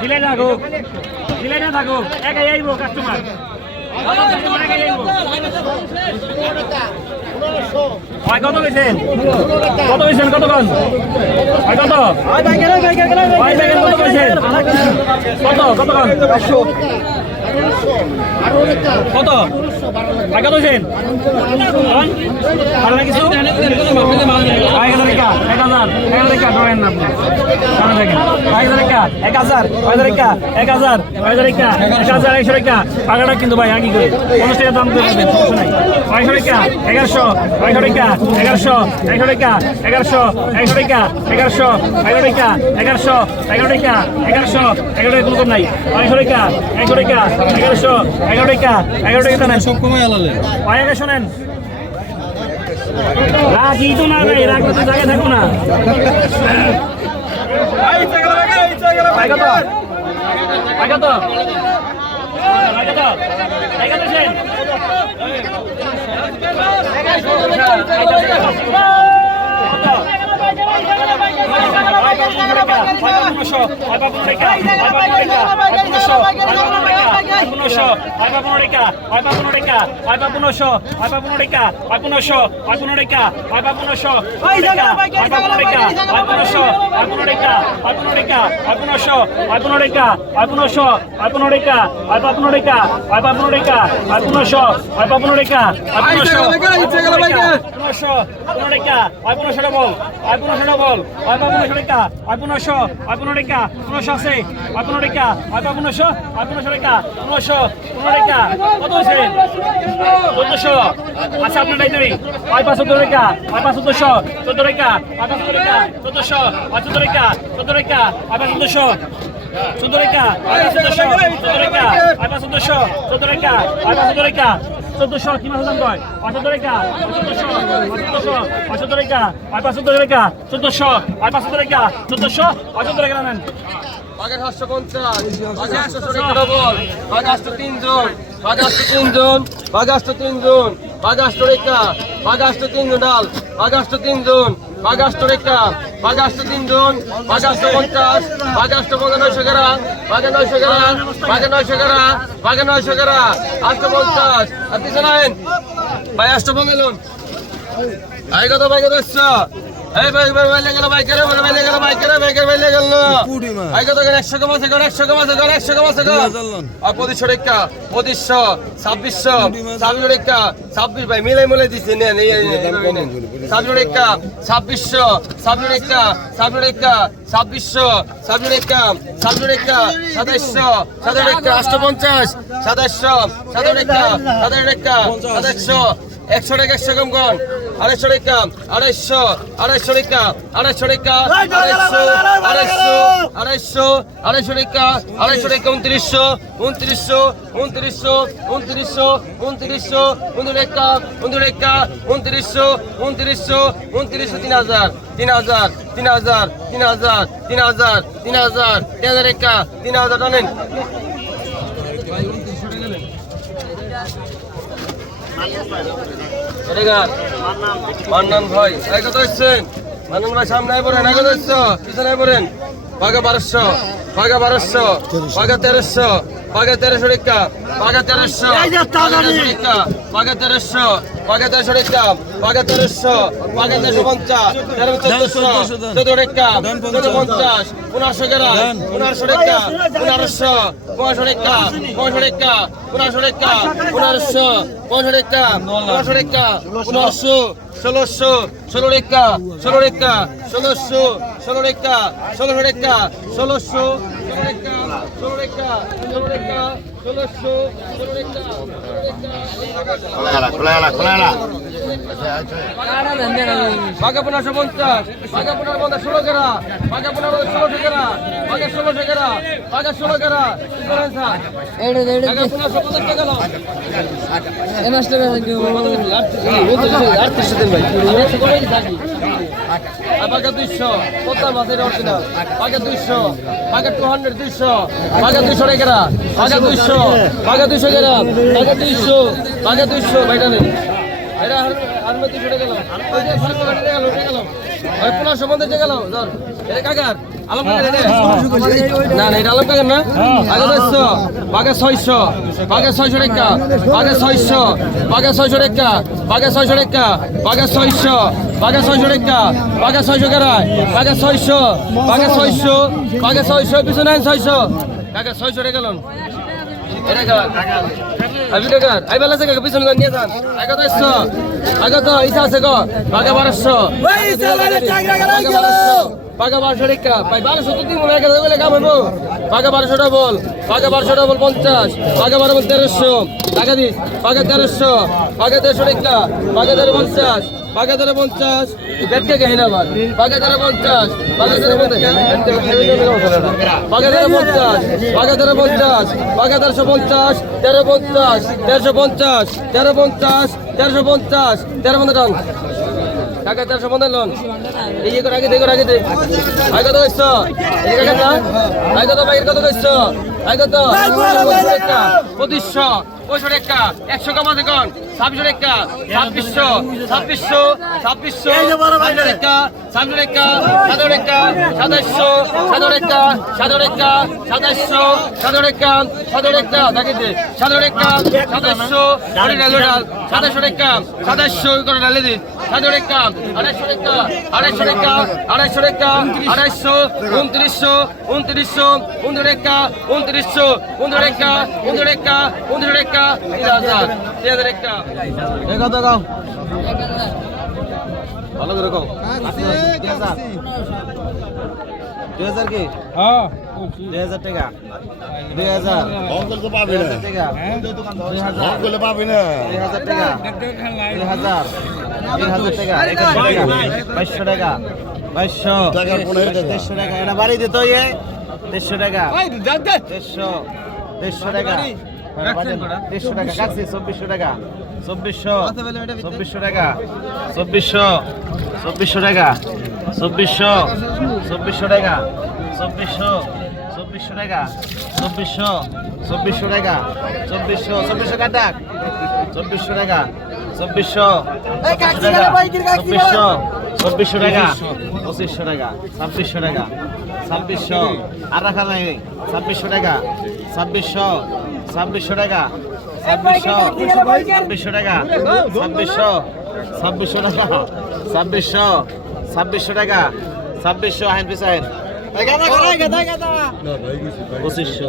দিলে থাকো দিলে না থাকো একাই আইবো কাস্টমার ভাই, কত গেছেন কত পেয়েছেন কত কন ভাই, কত? ভাই ব্যাগের কত গেছেন কত কত? কন কত ভাই, কত গেছেন না কিছু এক হাজার ধরেন না এক হাজার। এক হাজার। এক হাজার এক হাজার একশো টাকা টাকাটা কিন্তু ভাই আগে করে। পঞ্চাশ টাকা দাম করে দেবেন সমস্যা নাই। ছয়শো টাকা এগারোশো। ছয়শো টাকা এগারোশো। একশো টাকা এগারোশো। একশো টাকা এগারোশো। এগারো টাকা এগারোশো। এগারো টাকা এগারোশো। এগারো টাকা কোনো নাই। ছয়শো টাকা একশো টাকা এগারোশো। এগারো টাকা এগারো টাকা সব কমাই আলালে পায়ে গেছো নেন রাখি তো না রে রাখলে তো জায়গায় থাকো না। সেন পনেরো টাকা পনেরোশো বল আয় পনেরোশো বল আয় পনেরোশো টাকা, আয় পনেরোশো, আয় পনেরো টাকা, পনেরোশো আছে। আয় পনেরো টাকা, আয় পনেরোশো আয় পনেরোশো টাকা, পনেরোশো, পনেরো টাকা। কত হয়েছে? চোদ্দশো। আচ্ছা আপনার টাকা। আয় পাঁচ, চোদ্দশো। চোদ্দ টাকা। চোদ্দ টাকা। চোদ্দশো। চোদ্দ টাকা। পাঁচ, চোদ্দশো। চোদ্দ টাকা। চোদ্দশো। চোদ্দশো চোদ্দ টাকা। চোদ্দ টাকা। চোদ্দশো কি মাস দাম কয়? পাঁচশো টাকা চোদ্দশো চোদ্দশো পাঁচশো টাকা আয় পাঁচশো টাকা চোদ্দশো আয় পাঁচশো টাকা চোদ্দশো নেন? বাগের হাঁসশো পঞ্চাশ হাঁসশো টাকা ডবল বাগাসটো তিনজন বাগাসটো তিনজন বাগাসটো তিনজন বাগাসটো রেখা বাগাসটো তিনজন ডাল বাগাসটো তিনজন বাগাসটো রেখা। বাগাসটো তিনজন বাগাসটো পঞ্চাশ বাগাসটো বাগে নয়শো গেরা বাগে নয়শো গেরা বাগে নয়শো গেরা বাগে নয়শো গেরা আটশো পঞ্চাশ। আর কিছু নাই ভাই আষ্ট পঙ্গেলুন ভাই কত ভাই কত এই ভাই ভাই ভাই গেল ভাই করে ভাই গেল ভাই করে ভাই করে ভাই গেল ভাই কত করে? 100 কম আছে করে 100 কম আছে করে 100 কম আছে করে। আর 2500 টাকা 2500 2600 ছাব্বিশ টাকা 26 ভাই মিলাই মিলাই দিছি নে নে ছাব্বিশ টাকা 2600 ছাব্বিশ টাকা 26 টাকা 2600 ছাব্বিশ টাকা 26 টাকা 2700 27 টাকা 850 2700 27 টাকা 27 টাকা 2700 একশো টাকা একশো কম কর। আড়াইশো টাকা, আড়াইশো আড়াইশো টাকা আড়াইশো টাকা, আড়াইশো আড়াইশো আড়াইশো আড়াইশো টাকা আড়াইশো টাকা, উনত্রিশশো উনত্রিশশো উনত্রিশশো উনত্রিশশো উনত্রিশশো, উনত্রিশ টাকা উনত্রিশ টাকা, উনত্রিশশো উনত্রিশশো উনত্রিশশো, তিন হাজার তিন হাজার তিন হাজার তিন হাজার তিন হাজার তিন হাজার তিন হাজার একা তিন হাজার এটাকার মান্নান ভাই কত এসছেন? মান্নান ভাই, সামনে পড়েন এসছ? পিছনে পড়েন। বাঘা বারোশো বাঘা বারোশো বাঘা তেরোশো। বাঘা তেরোশো টিকা বাঘা তেরোশো টিকা বাঘা তেরোশো বাঘা তেরোশো টিকা বাঘা তেরোশো বাঘা তেরোশো পঞ্চাশ তেরো চোদ্দশো চোদ্দ টিকা চোদ্দ পঞ্চাশ। পনেরোশো গেরা পনেরোশো টিকা পনেরোশো পনেরোশো টিকা পনেরোশো টিকা পনেরোশো টিকা পনেরোশো পনেরোশো টিকা পনেরোশো টিকা পনেরোশো ষোলোশো ষোলো রেখা ষোলো রেখা ষোলোশো ষোলো রেখা ষোলোশো রেখা ষোলোশো খোলা খোলা খোলা। বাঘা পনেরোশো পঞ্চাশ বাঘা পনেরো পঞ্চাশ ষোলো কেরা বাঘা পনেরো ষোলো টেকেরা বাঘা ষোলো টেকেরা বাঘা ষোলো কেরা বাঘা পঞ্চাশ দাও বাঘা দুইশো পদ্মার মাছের অরিজিনাল বাঘা দুইশো বাঘা টু হান্ড্রেড দুইশো বাঘা দুইশো রেখেরা বাঘা দুইশো বাঘা দুইশো কেরা বাঘা দুইশো বাঘা দুইশো ভাইটা নেই এটা আর্মে দুইশো টাকা গেল ওই যে ফার্স্ট গাড়ি গেল গেল ওই পনেরোশো পঞ্চাশ টাকা গেল ধর। এটা কাকার আলম কাকার এটা না না এটা আলম কাকার না? বাঘা দশশো বাঘা ছয়শো বাঘা ছয়শো টাকা বাঘা ছয়শো বাঘা ছয়শো টাকা বাঘা ছয়শো টাকা বাঘা ছয়শো বাঘা ছয়শো টাকা বাঘা ছয়শো কেরায় বাঘা ছয়শো বাঘা ছয়শো বাঘা ছয়শো পিছনে ছয়শো। কাকা ছয়শো লোন। এটা কার আমি কাকার আই বেলা থেকে পিছনে করে নিয়ে যান। আগে তো এসছো। আগে তো ইচ্ছা আছে গো। বাঘা বারোশো। বাঘা বারোশো। টাকা ভাই বারোশো তো তিন মনে বলে কাম হইব। বাঘা বারোশোটা বল বাঘা বারোশোটা বল পঞ্চাশ। বাঘা বারো তেরোশো। টাকা দিস। বাঘা তেরোশো। বাঘা তেরোশো টাকা বাঘা তেরো পঞ্চাশ। বাঘা তেরো পঞ্চাশ বেটকে গেহিন আবার বাঘা পঞ্চাশ বাঘা তেরো পঞ্চাশ বাঘা তেরো পঞ্চাশ বাঘা তেরো পঞ্চাশ বাঘা তেরোশো পঞ্চাশ তেরো পঞ্চাশ তেরোশো পঞ্চাশ তেরো পঞ্চাশ তেরোশো পঞ্চাশ তেরো পঞ্চাশ কাকা তেরোশো পঞ্চাশ লোন। এই করে আগে দে আগে দে। আগে কত কইছ? এই না আগে কত কত কইছ? কত? পঁচিশশো। পঁয়ষট্টি একটা একশো কমা কন। ছাব্বিশ একটা ছাব্বিশশো ছাব্বিশশো ছাব্বিশশো। ছাব্বিশশো একটা ছাব্বিশশো একটা সাধারণ একটা সাতাশশো সাদা একটা সাধারণ একটা সাতাশশো সাদা একটা সাদা একটা দেখে দে সাধারণ একটা সাতাশশো সাতাশশো টাকা সাতাশশো করে ডালে দিন। সাধারণ একটা আড়াইশো টাকা আড়াইশো টাকা আড়াইশো টাকা আড়াইশো উনত্রিশশো উনত্রিশশো উনত্রিশ টাকা উনত্রিশশো উনত্রিশ টাকা উনত্রিশ টাকা উনত্রিশ টাকা তিন হাজার তিন হাজার একটা এক হাজার গাও ভালো করে গাও দুই হাজার। কি? দুই হাজার টাকা। দুই হাজার। টাকা। দুই হাজার। দুই হাজার টাকা। দুই হাজার। তিন হাজার টাকা বাইশশো টাকা বাইশশো টাকা। দেড়শো টাকা। এটা বাড়ি দিত ইয়ে দেড়শো টাকা। দেড়শো দেড়শো টাকা। দেড়শো টাকা কাটছি চব্বিশশো টাকা। চব্বিশশো চব্বিশশো টাকা চব্বিশশো চব্বিশশো টাকা চব্বিশশো চব্বিশশো টাকা চব্বিশশো চব্বিশশো টাকা চব্বিশশো চব্বিশশো টাকা চব্বিশশো চব্বিশশো কাটাক চব্বিশশো টাকা চব্বিশশো। চব্বিশশো। চব্বিশশো টাকা। পঁচিশশো টাকা ছাব্বিশশো টাকা ছাব্বিশশো। আর রাখা নাই। ছাব্বিশশো টাকা ছাব্বিশশো ছাব্বিশশো টাকা ছাব্বিশশো। ছাব্বিশশো টাকা ছাব্বিশশো ছাব্বিশশো টাকা ছাব্বিশশো ছাব্বিশশো টাকা ছাব্বিশশো আইন পিসাইন পঁচিশশো।